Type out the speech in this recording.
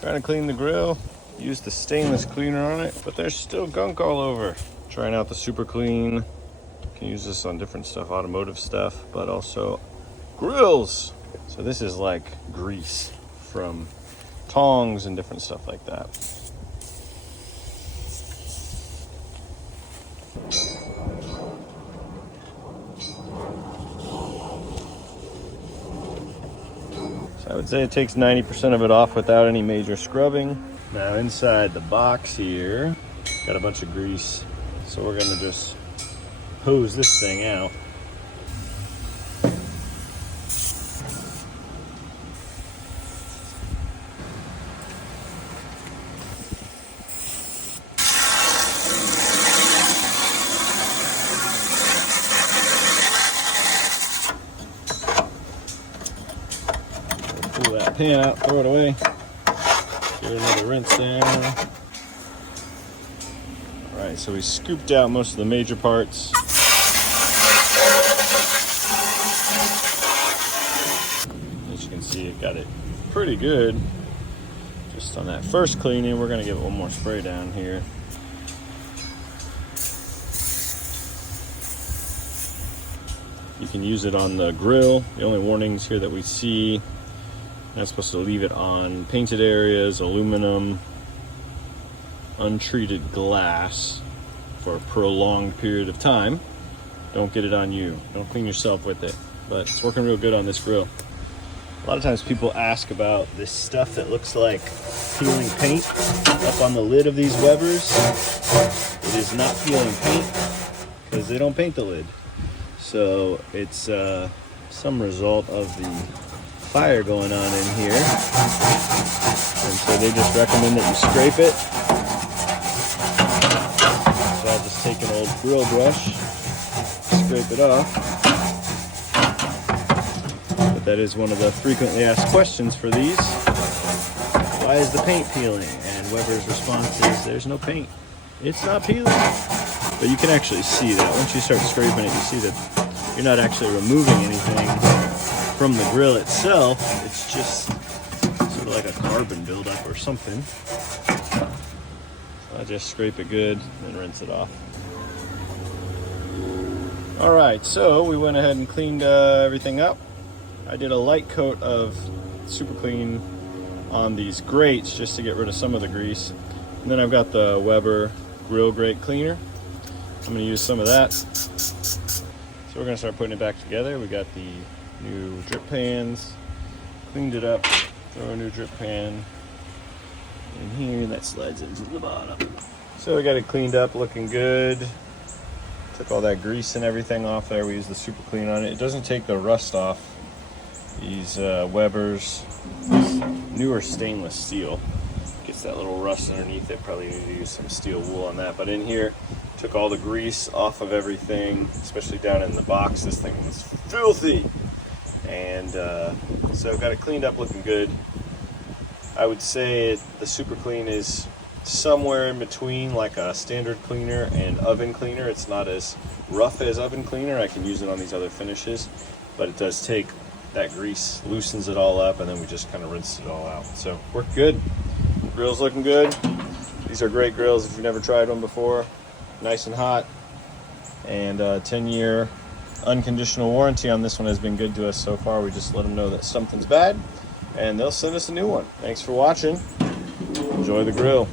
Trying to clean the grill, use the stainless cleaner on it, but there's still gunk all over. Trying out the SUPERCLEAN. Can use this on different stuff, automotive stuff, but also grills. So this is like grease from tongs and different stuff like that. I would say it takes 90% of it off without any major scrubbing. Now inside the box here, got a bunch of grease. So we're gonna just hose this thing out. Pull that pan out, throw it away. Give it another rinse down. All right, so we scooped out most of the major parts. As you can see, it got it pretty good. Just on that first cleaning, we're gonna give it one more spray down here. You can use it on the grill. The only warnings here that we see, not supposed to leave it on painted areas, aluminum, untreated glass for a prolonged period of time. Don't get it on you. Don't clean yourself with it. But it's working real good on this grill. A lot of times people ask about this stuff that looks like peeling paint up on the lid of these Webers. It is not peeling paint because they don't paint the lid. So it's some result of the fire going on in here, and so they just recommend that you scrape it. So I'll just take an old grill brush, scrape it off. But that is one of the frequently asked questions for these. Why is the paint peeling? And Weber's response is there's no paint. It's not peeling. But you can actually see that once you start scraping it, you see that you're not actually removing anything from the grill itself. It's just sort of like a carbon buildup or something. So I just scrape it good and rinse it off. All right, so we went ahead and cleaned everything up. I did a light coat of SUPERCLEAN on these grates just to get rid of some of the grease. And then I've got the Weber grill grate cleaner. I'm gonna use some of that. So we're gonna start putting it back together. We got the new drip pans, cleaned it up, throw a new drip pan in here, that slides into the bottom. So we got it cleaned up, looking good. Took all that grease and everything off there. We used the SUPERCLEAN on it. It doesn't take the rust off. These Webers, newer stainless steel, gets that little rust underneath it. Probably need to use some steel wool on that. But in here, took all the grease off of everything, especially down in the box. This thing was filthy. And so got it cleaned up, looking good. I would say the SUPERCLEAN is somewhere in between like a standard cleaner and oven cleaner. It's not as rough as oven cleaner. I can use it on these other finishes, but it does take that grease, loosens it all up, and then we just kind of rinse it all out. So worked good. Grill's looking good. These are great grills if you've never tried one before. Nice and hot, and 10-year unconditional warranty on this one has been good to us so far. We just let them know that something's bad and they'll send us a new one. Thanks for watching. Enjoy the grill.